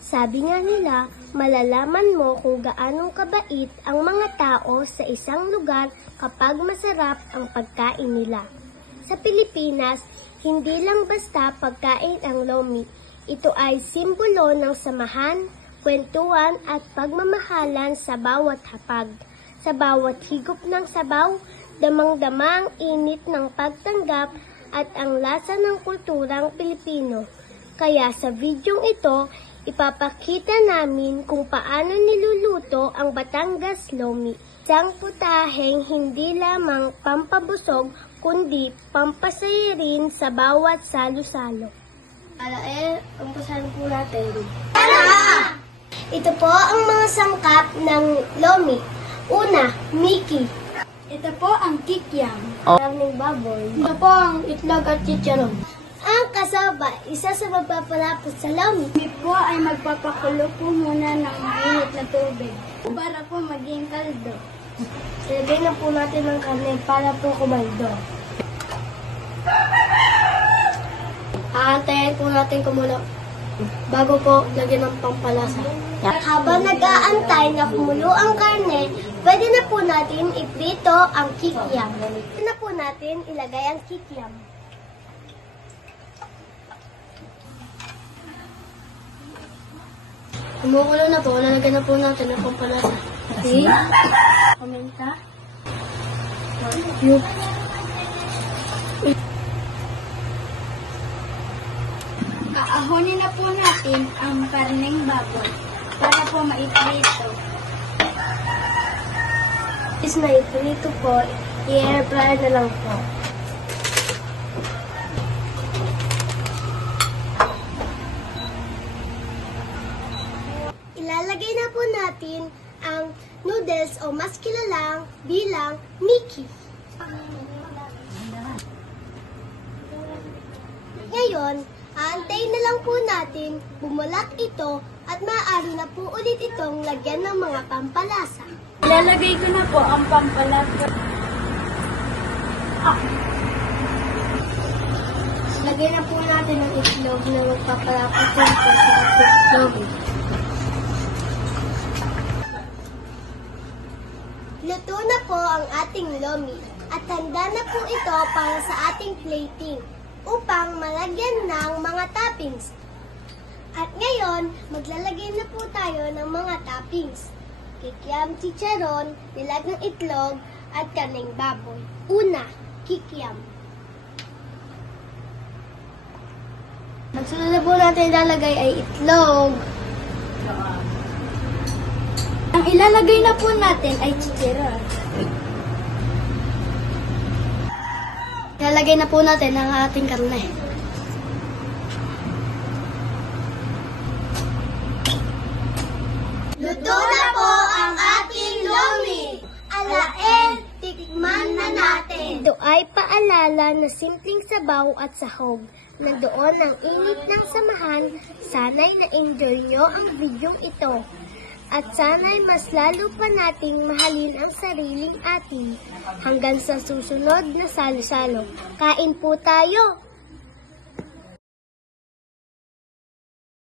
Sabi nga nila, malalaman mo kung gaano kabait ang mga tao sa isang lugar kapag masarap ang pagkain nila. Sa Pilipinas, hindi lang basta pagkain ang lomi. Ito ay simbolo ng samahan, kwentuhan at pagmamahalan sa bawat hapag. Sa bawat higop ng sabaw, damang-dama ang init ng pagtanggap at ang lasa ng kulturang Pilipino. Kaya sa videong ito, ipapakita namin kung paano niluluto ang Batangas Lomi. Isang putaheng hindi lamang pampabusog, kundi pampasaya rin sa bawat salo-salo. Umpasahan po natin. Tara! Ito po ang mga sangkap ng Lomi. Una, Mickey. Ito po ang kikyam. Karaming baboy. Ito po ang itlog at chicharon. Ang kasaba, isa sa magpapalapot sa Lomi. Kami po ay magpapakulo po muna ng mainit na tubig para po maging kaldo. Ilagay na po natin ang karne para po kumaldo. Aantayin po natin kumulo bago po lagyan ng pampalasa. Habang nag-aantay na kumulo ang karne, pwede na po natin iprito ang kikiam. Pwede na po natin ilagay ang kikiam. Kumukulo na po, lalagyan na po natin ang pampalasa. Okay? Komenta. Yup. Aahonin na po natin ang karneng baboy para po maiprito. Is na iprito po, i-air fryer na lang po. Ilalagay na po natin ang noodles o mas kilalang bilang Mickey. Ngayon, aantayin na lang po natin bumulak ito at maaari na po ulit itong lagyan ng mga pampalasa. Ilalagay ko na po ang pampalasa. Lagay na po natin ang itlog na magpapalapot dito sa itlog. Luto na po ang ating lomi at handa na po ito para sa ating plating upang malagyan ng mga toppings. At ngayon, maglalagay na po tayo ng mga toppings. Kikiam chicharon, nilagang itlog, at kaneng baboy. Una, kikiam. Ang sunod na po natin ilalagay ay itlog. Ang ilalagay na po natin ay chicharon. Ilalagay na po natin ang ating karne. Luto na po ang ating lomi. Alaen, tikman na natin. Ito ay paalala na simpleng sabaw at sahog. Nandoon ang init ng samahan. Sana'y na-enjoy nyo ang videong ito. At sana'y mas lalo pa nating mahalin ang sariling atin. Hanggang sa susunod na salo-salo. Kain po tayo!